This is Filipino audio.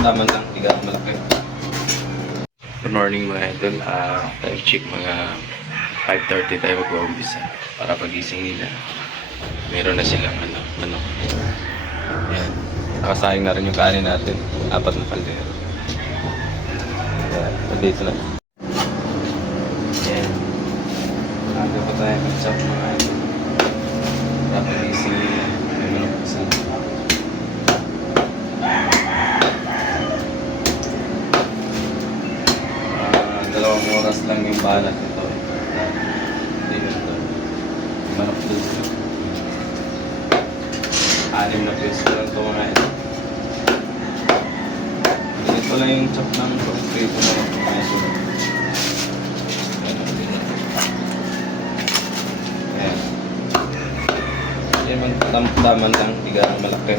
Daman lang, tiga malaki. Good morning mga idol. Time check mga 5:30 tayo mag-uumpisa para pagising nila. Meron na silang manok. Ayan. Nakasayang na rin yung kanin natin. 4 na kaldero. Ayan. Nandito na. Ayan. Aga pa tayo mag-chop mga idol. Para pagising nila. May manok isa. Dalawang oras lang yung balat nito. Hindi na ito. Manok dito. 6 na peso lang ito mga ito. Ito lang yung chop ng prito na mga ito. Ayan. Ayan man, daman lang. Tiga malaki.